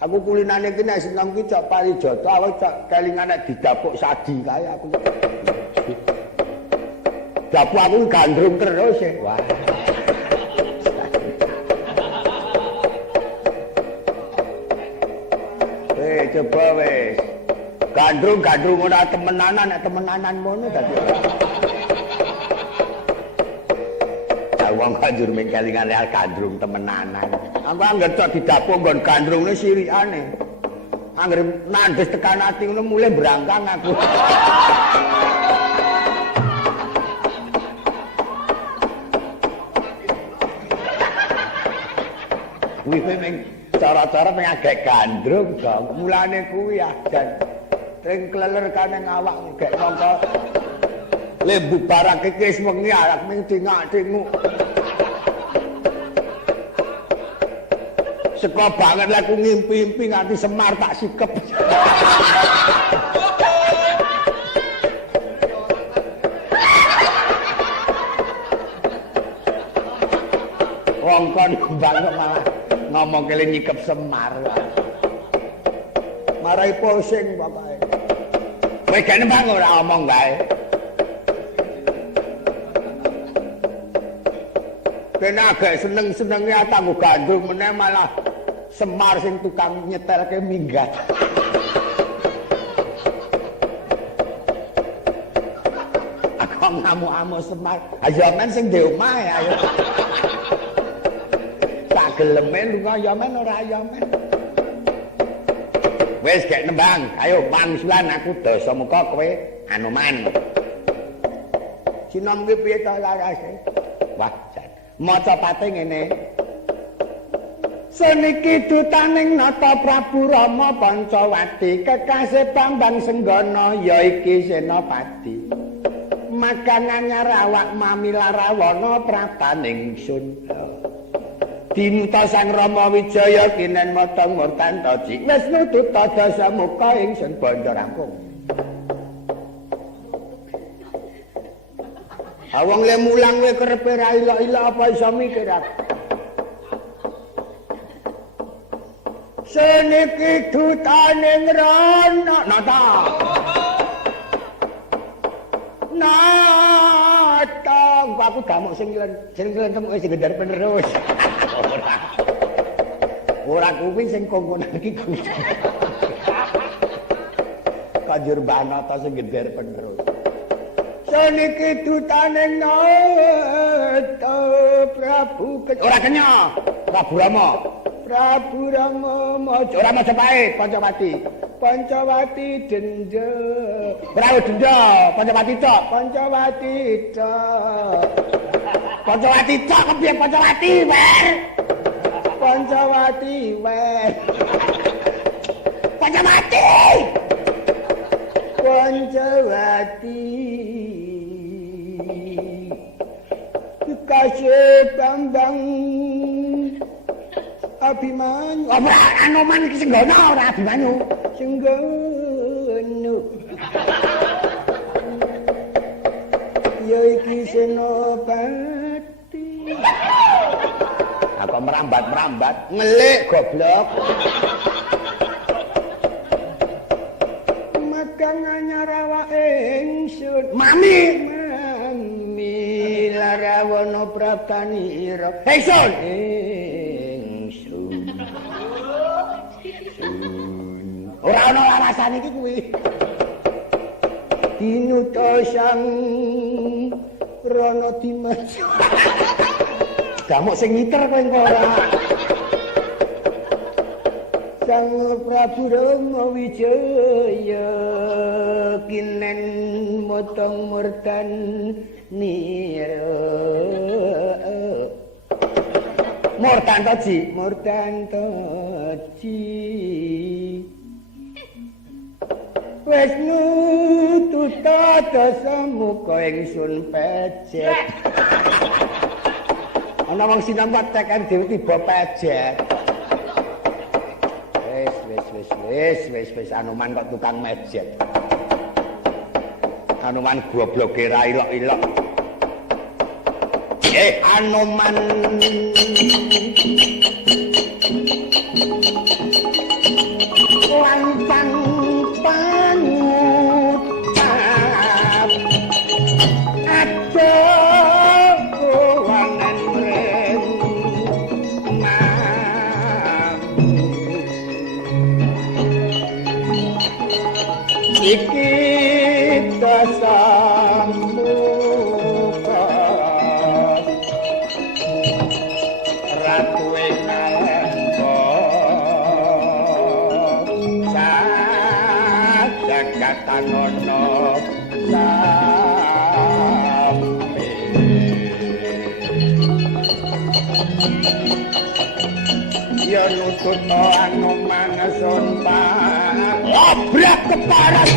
Aku kulinane iki nek seneng ki cok parijoto awak cok kelingan nek didapuk sadi kae aku. Dapuk aku gandrung terus ya. Wah. Coba wis. Gandrung ora temenanan nek temenanan ngono dadi. Wong kanjur ming kelingan real gandrung temenanan. Aku anggere tok didapuk nggon gandrungne sirikane. Anggere nandes tekan ati ngono mulai berangkang aku. Kuwi ming cara-cara pengagek gandrung dong. Mulane kuwi adan. Ring kleler kane ngawak gek mongko. Lembu barang iki wis wengi arep ning dingak-dinguk. Seko banget lek aku ngimpi-impi nganti Semar tak sikep. Wong kon banget malah ngomong kele nyikep Semar. Marai pusing pokoke. Kowe gak nembang ora omong kae. Kena agak seneng-senenge tanggo gandrung meneh malah Semar sing tukang nyetelke minggat. Aku ngamuk-amuk Semar. Ayo men sing ndek omah ayo. Tak geleme lunga ya men ora ya men. Wis gek nembang, ayo pangsulan aku dosa muka kowe Anoman. Sinom ki piye ta larase? Wah, maca pate ngene. Seniki dutaning nata Prabu Rama Pancawati kekasih Bambang Senggana ya iki Senopati. Makan anyar awak Mamila Rawana prataning sun. Dinuta Sang Rama Wijaya kinen motong murtantoji wis nututa dasa muka ingsun bandha rampung. Awang le mulang we kerepe ra ilok-ilok apa iso mikir aku. Seniki dutaning rana nata. Nata aku damuk sing temu sing gendar penerus. Ora kuwi sing kongkonan iki kuwi. Kanjur Banata sing gendar penerus. Seniki dutaning nata Prabu ora kenya Prabu Rama. Prabu Rama ora Majapahit Pancawati. Pancawati denda. Prabu denda Pancawati tok. Pancawati tok. Pancawati tok kepiye Pancawati wer. Pancawati wer. Pancawati. Pancawati. Kasih Bambang Abimanyu. Ora Anoman iki Senggana ora Abimanyu. Senggana. Ya iki Senopati. Aku merambat-merambat, ngelik goblok. Makan anyar awake ingsun. Mami. Larawana Praptanira. Ingsun. Ora ana larasan iki kuwi. Dinuta Sang Rana Dimas. Damuk sing ngiter kowe engko ora. Sang Prabu Rama Wijaya kinen motong murtan nira. Murtantoji. Wis nututa dasa muka ingsun pecet. Ana wong sinambat tekan dhewe tiba pecet. Wis Anoman kok tukang mejet. Anoman gobloke ra ilok-ilok. Anoman iki dasamuka ratu ing alemba sajagatan sampe ya nutut anu manasumpah obrak keparat